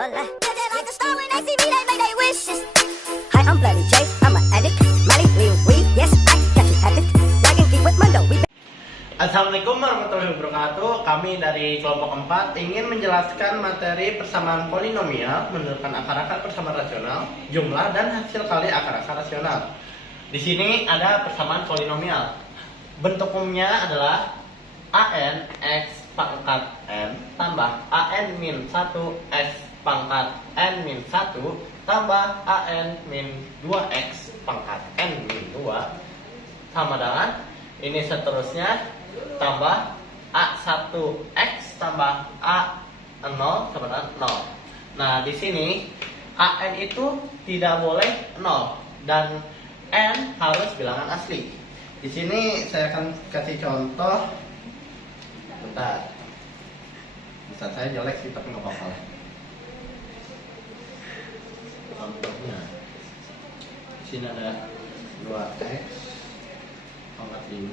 Hola. Like a star when they see me, they make their wishes. Hi, I'm Bloody J, I'm an addict. Molly, Lil Weed, yes, I got you have it. Dragon Geek with Mundo, we Assalamualaikum warahmatullahi wabarakatuh. Kami dari kelompok 4 ingin menjelaskan materi persamaan polinomial menentukan akar-akar persamaan rasional, jumlah dan hasil kali akar-akar rasional. Di sini ada persamaan polinomial. Bentuk umumnya adalah an x pangkat n tambah an min 1 x pangkat n min 1 tambah an min 2x pangkat n min 2 sama dengan ini seterusnya tambah A1X tambah A0 sama dengan 0. Nah, di sini AN itu tidak boleh 0 dan N harus bilangan asli. Di sini saya akan kasih contoh. Bentar. Bisa saya jelek sih tapi nggak apa-apa. Contohnya. Di sini ada 2X pangkat 5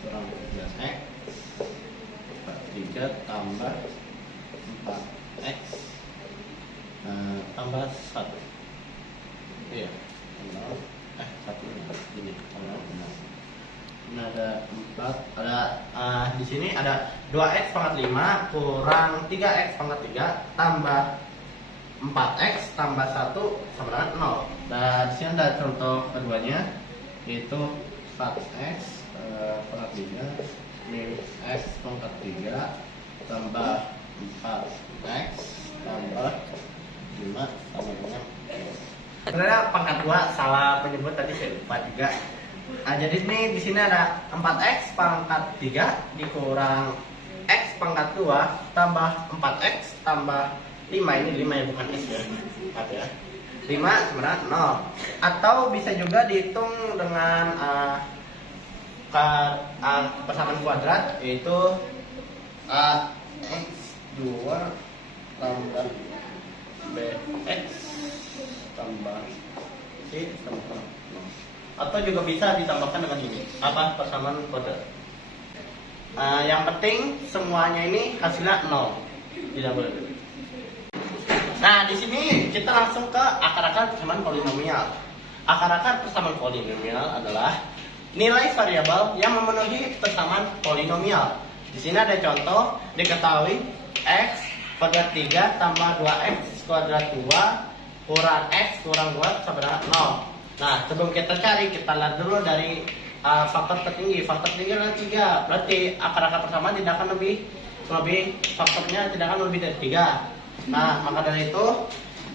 kurang 13x 3 tambah 4x tambah 1 iya 1 ini ini ada 4 ada di sini ada 2x pangkat 5 kurang 3x pangkat 3 tambah 4x tambah 1 sama dengan 0. Dan di sini ada contoh keduanya yaitu 4x pangkat 3 min x pangkat 3 tambah 4x tambah 5 sama dengan sebenarnya pangkat 2 salah penyebut tadi saya lupa juga. Jadi ini di sini ada 4x pangkat 3 dikurang x pangkat 2 tambah 4x tambah 5, ini 5 ya bukan x ya, maaf ya. 5 sebenarnya 0. Atau bisa juga dihitung dengan persamaan kuadrat yaitu x2 tambah bx tambah c tambah 0. Atau juga bisa ditambahkan dengan ini apa persamaan kuadrat. Yang penting semuanya ini hasilnya 0, tidak boleh. Nah, di sini kita langsung ke akar-akar persamaan polinomial. Akar-akar persamaan polinomial adalah nilai variabel yang memenuhi persamaan polinomial. Di sini ada contoh, diketahui x kuadrat 3 tambah 2x kuadrat 2 kurang x kurang 2 sama dengan 0. Nah, sebelum kita cari, kita lihat dulu dari faktor tertinggi. Faktor tertinggi adalah 3. Berarti akar-akar persamaan tidak akan lebih faktornya tidak akan lebih dari 3. Nah, maka dari itu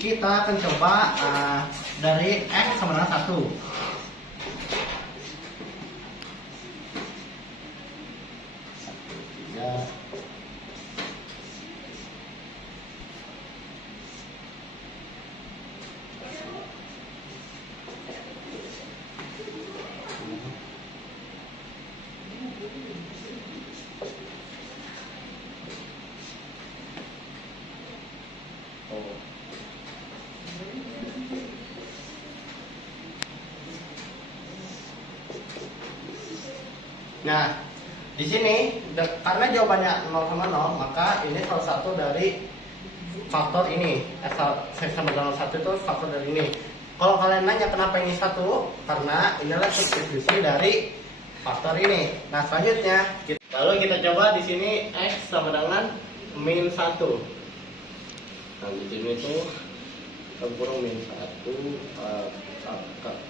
kita akan coba dari x sama dengan 1. Nah, di sini karena jawabannya 0 sama 0, maka ini salah satu dari faktor ini. Sama dengan 1 itu faktor dari ini. Kalau kalian nanya kenapa ini 1, karena inilah substitusi dari faktor ini. Nah, selanjutnya lalu kita coba di sini x sama dengan min 1. Nah, di sini itu kurang min 1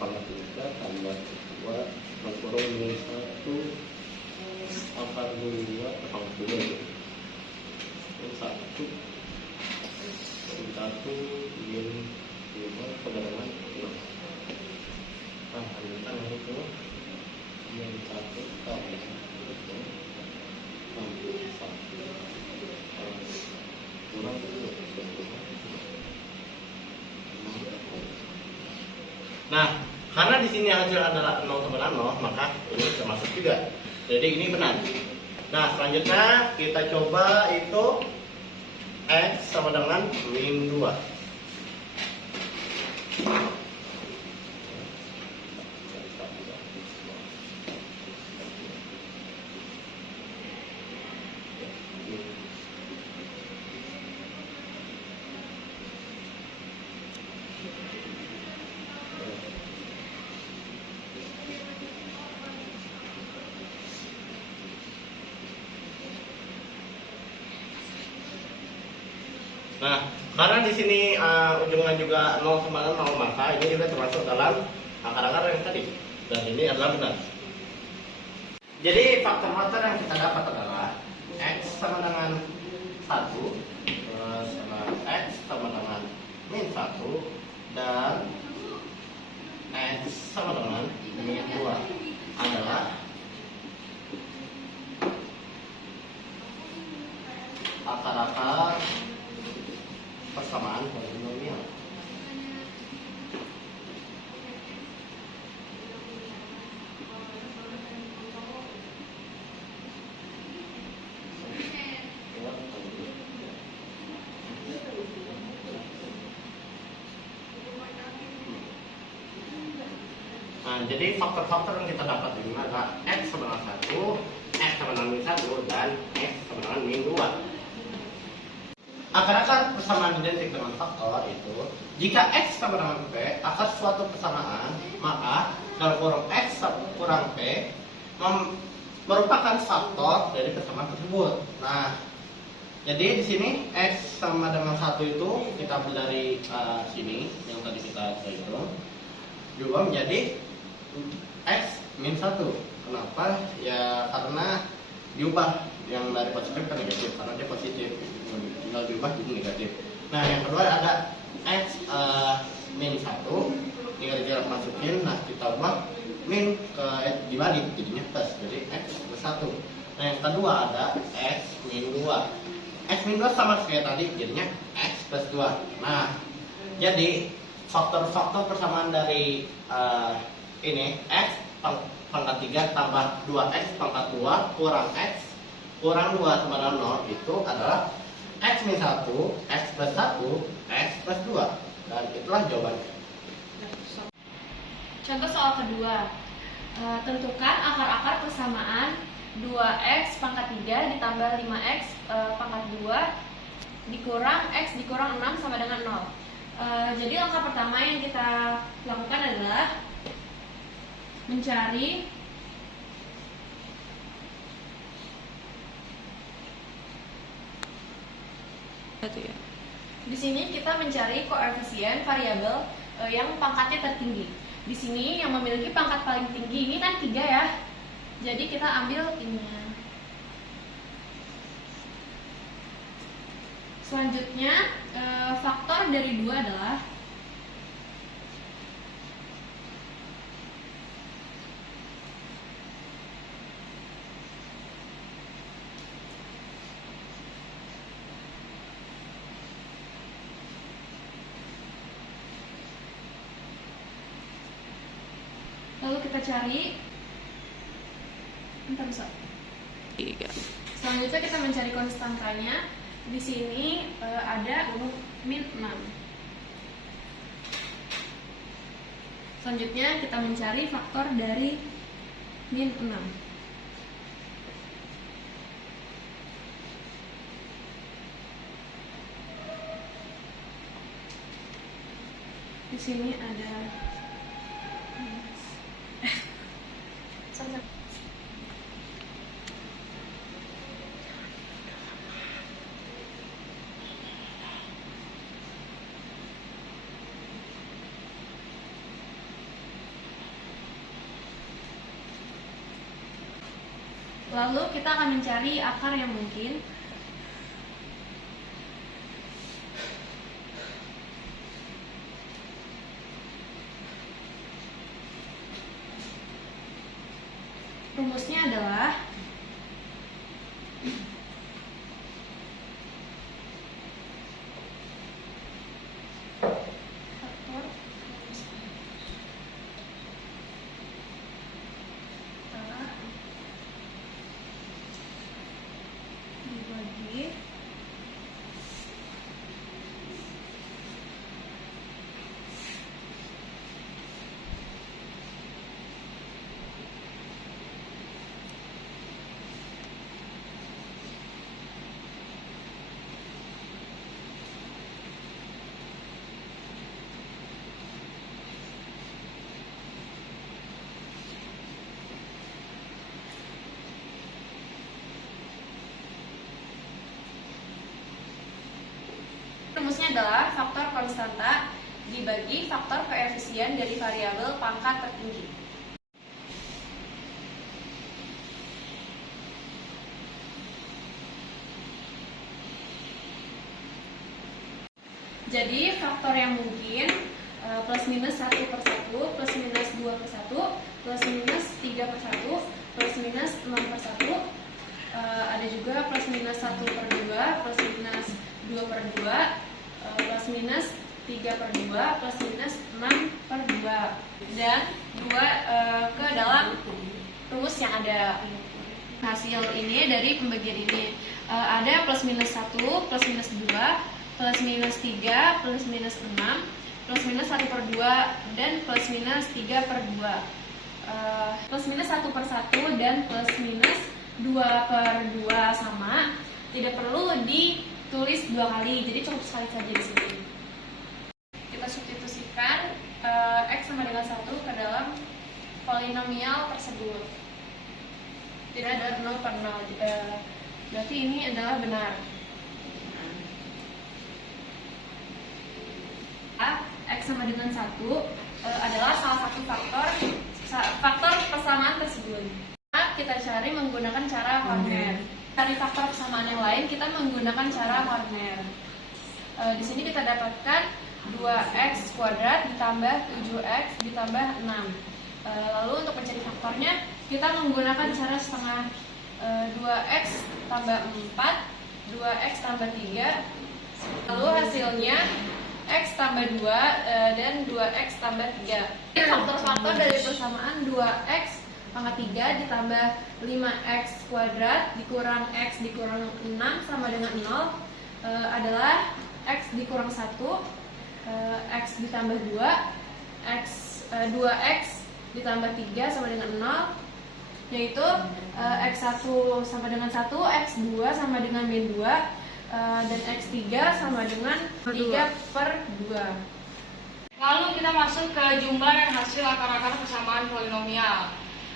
pangkat 3 tambah 2 kurang min 1 akar 2 pangkat 2 itu 1 min 5 sama dengan 6. Nah, lanjutan itu min 1 tambah 1 kurang 2. Nah, karena di sini hasil adalah 0 sama 0, maka ini termasuk juga. Jadi ini benar. Nah, selanjutnya kita coba itu x sama dengan min 2. Nah, karena di sini ujungnya juga 0 sama 0, maka ini juga termasuk dalam akar-akar yang tadi. Dan ini adalah benar. Jadi faktor-faktor yang kita dapat adalah X sama dengan 1, terus X sama dengan min 1, dan X sama dengan min 2 adalah akar-akar persamaan polinomial. Nah, jadi faktor-faktor yang kita dapat ini adalah X sama dengan 1, X sama dengan min 1, dan X sama dengan min 2. Akar-akar persamaan identik dengan faktor itu, jika X sama dengan P, akar suatu persamaan, maka dalam kurung X kurang P merupakan faktor dari persamaan tersebut. Nah, jadi di sini X sama dengan 1 itu kita ambil dari sini, yang tadi kita hitung, juga menjadi X min 1. Kenapa? Ya karena diubah yang dari positif ke negatif, karena dia positif, tinggal diubah jadi negatif. Nah, yang kedua ada X min 1, tinggal kita masukin, nah kita ubah min ke dibalik jadinya plus, jadi X plus 1. Nah, yang kedua ada X min 2. X min 2 sama kayak tadi, jadinya X plus 2. Nah, jadi faktor-faktor persamaan dari ini X pangkat 3 tambah 2X pangkat 2 kurang X kurang 2 sama dengan 0 itu adalah X min 1, X plus 1, X plus 2. Dan itulah jawabannya. Contoh soal kedua, tentukan akar-akar persamaan 2X pangkat 3 ditambah 5X pangkat 2 dikurang X dikurang 6 sama dengan 0. Jadi langkah pertama yang kita lakukan adalah mencari di sini kita mencari koefisien variabel yang pangkatnya tertinggi. Di sini yang memiliki pangkat paling tinggi ini kan 3 ya. Jadi kita ambil ini. Selanjutnya faktor dari 2 adalah lalu kita cari bentar bisa. Selanjutnya kita mencari konstantanya. Di sini ada min 6. Selanjutnya kita mencari faktor dari min 6. Di sini ada lalu kita akan mencari akar yang mungkin. Rumusnya adalah faktor dibagi Rumusnya adalah faktor konstanta dibagi faktor koefisien dari variabel pangkat tertinggi. Jadi faktor yang mungkin plus minus 1 per 1, plus minus 2 per 1, plus minus 3 per 1, plus minus 6 per 1, ada juga plus minus 1 per 2, plus minus 2 per 2, plus minus 3 per 2, plus minus 6 per 2, dan 2 ke dalam rumus yang ada. Hasil ini dari pembagian ini ada plus minus 1, plus minus 2, plus minus 3, plus minus 6, plus minus 1 per 2, dan plus minus 3 per 2. Plus minus 1 per 1 dan plus minus 2 per 2 sama, tidak perlu ditulis 2 kali, jadi cukup sekali saja di sini. Kita substitusikan X sama dengan 1 ke dalam polinomial tersebut. Tidak ada 0 per 0, berarti ini adalah benar. X sama dengan 1 adalah salah satu faktor persamaan tersebut. Kita cari menggunakan cara Horner. Cari faktor persamaan yang lain kita menggunakan cara Horner. Di sini kita dapatkan 2x kuadrat ditambah 7x ditambah 6. Lalu untuk mencari faktornya kita menggunakan cara setengah. 2x tambah 4, 2x tambah 3. Lalu hasilnya X tambah 2 dan 2X tambah 3. Faktor-faktor dari persamaan 2X pangkat 3 ditambah 5X kuadrat dikurang X dikurang 6 sama dengan 0 adalah X dikurang 1, X ditambah 2, X 2X ditambah 3 sama dengan 0, yaitu X1 sama dengan 1, X2 sama dengan min 2, dan X3 sama dengan 3 per 2. Lalu kita masuk ke jumlah dan hasil akar-akar persamaan polinomial.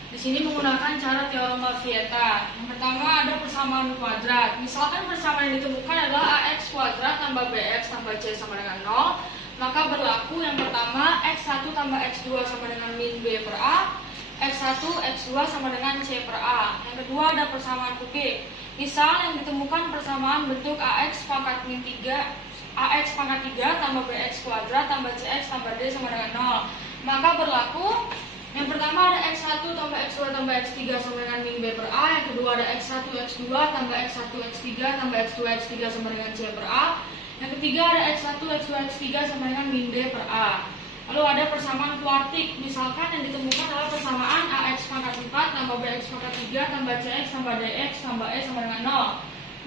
Di sini menggunakan cara teorem Vieta. Yang pertama ada persamaan kuadrat. Misalkan persamaan yang ditemukan adalah AX kuadrat tambah BX tambah C sama dengan 0, maka berlaku yang pertama X1 tambah X2 sama dengan min B per A, X1, X2 sama dengan C per A. Yang kedua ada persamaan kubik. Misal yang ditemukan persamaan bentuk AX pangkat min 3, AX pangkat 3 tambah BX kuadrat tambah CX tambah D sama dengan 0. Maka berlaku yang pertama ada X1 tambah X2 tambah X3 sama dengan min B per A. Yang kedua ada X1, X2 tambah X1, X3 tambah X2, X3 sama dengan C per A. Yang ketiga ada X1, X2, X3 sama dengan min D per A. Lalu ada persamaan kuartik. Misalkan yang ditemukan adalah persamaan AX pangkat 4 tambah BX pangkat 3 tambah CX tambah DX tambah E sama dengan 0.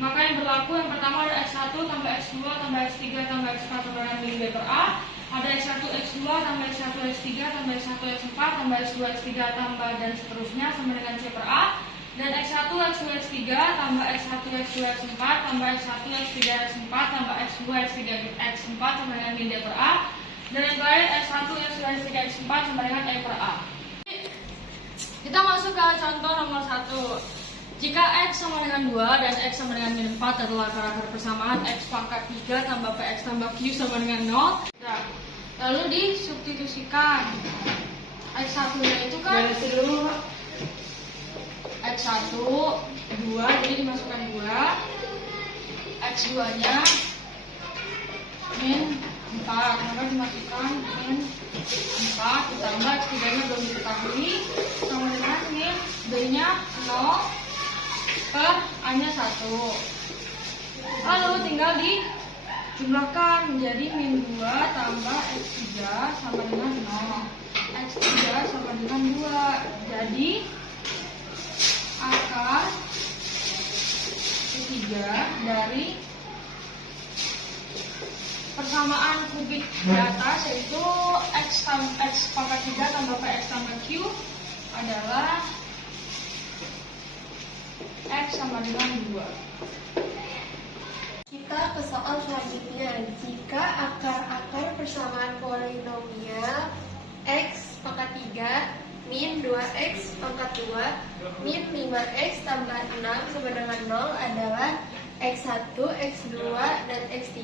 Maka yang berlaku yang pertama ada X1 tambah X2 tambah X3 tambah X4 sama dengan min B per A. Ada X1, X2 tambah X1, X3 tambah X1, X4 tambah X2, X3 tambah dan seterusnya sama dengan C per A. Dan X1, X2, X3 tambah X1, X2, X4 tambah X1, X3, X4 tambah X2, X3, X4 sama dengan min D per A. Dan yang terakhir X1, X2, X3, X4 sama dengan E per A. Kita masuk ke contoh nomor 1. Jika X sama dengan 2 dan X sama dengan min 4 adalah akar-akar persamaan X pangkat 3 tambah PX tambah Q sama dengan 0. Nah, lalu disubstitusikan. X1 nya itu kan X1 2, jadi dimasukkan 2. X2 nya min 4, maka dimasukkan min 4 ditambah X3 nya belum diketahui sama dengan min B nya 0 per A nya 1. Lalu tinggal dijumlahkan menjadi min 2 tambah X3 sama dengan 0, X3 sama dengan 2. Jadi akar ketiga dari persamaan kubik di atas yaitu X pangkat 3 tambah PX tambah Q adalah X sama dengan 2. Kita ke soal selanjutnya. Jika akar-akar persamaan polinomial X pangkat 3 min 2X pangkat 2 min 5X tambah 6 sama dengan 0 adalah X1, X2, dan X3,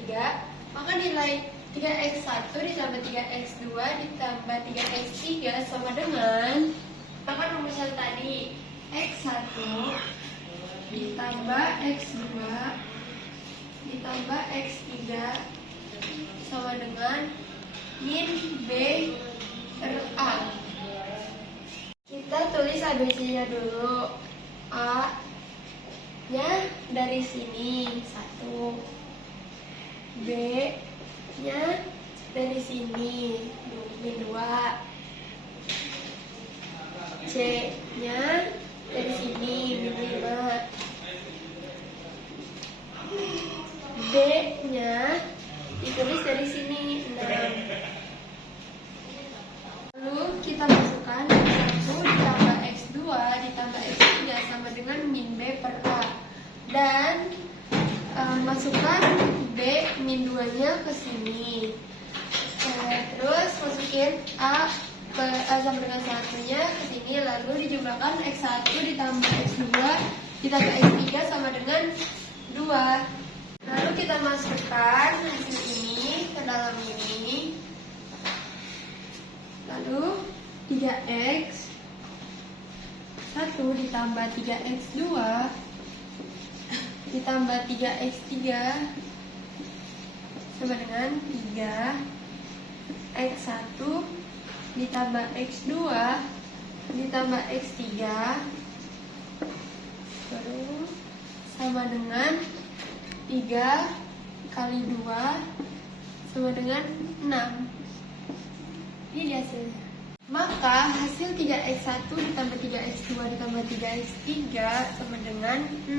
maka nilai 3x1 ditambah 3x2 ditambah 3x3 sama dengan, maka rumusan tadi x1 ditambah x2 ditambah x3 sama dengan min b per a. Kita tulis ABC-nya dulu. A nya dari sini 1, B nya dari sini min 2, C nya dari sini min 5, D nya ditulis dari sini 6. Lalu kita masukkan x1 ditambah x2 ditambah x3 sama dengan min b per a. Dan masukkan b min 2 nya ke sini. Terus masukin a sama dengan 1 nya ke sini. Lalu dijumlahkan x1 ditambah x2 ditambah x3 sama dengan 2. Lalu kita masukkan hasil ini ke dalam ini. Lalu 3x 1 ditambah 3x2 ditambah 3x3 sama dengan 3x1 ditambah x2 ditambah x3 terus sama dengan 3 kali 2 sama dengan 6. Ini hasilnya. Maka hasil 3x1 ditambah 3x2 ditambah 3x3 sama dengan 6.